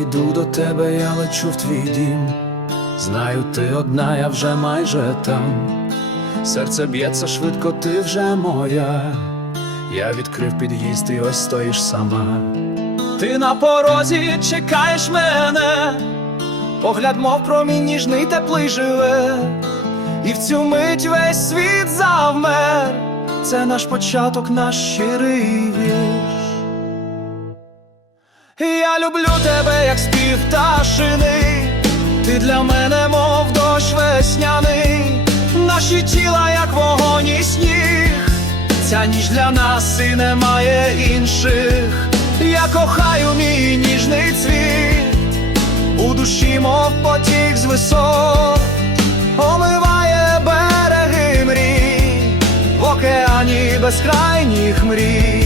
Іду до тебе, я лечу в твій дім. Знаю, ти одна, я вже майже там. Серце б'ється швидко, ти вже моя. Я відкрив під'їзд і ось стоїш сама. Ти на порозі чекаєш мене, погляд, мов промінь ніжний теплий живе, і в цю мить весь світ завмер. Це наш початок, наш щирий вірш. Я люблю тебе, як спів пташини, ти для мене, мов дощ весняний, наші тіла, як вогонь і сніг, ця ніч для нас і немає інших. Я кохаю мій ніжний цвіт, у душі, мов потік з висот, омиває береги мрій, в океані безкрайніх мрій.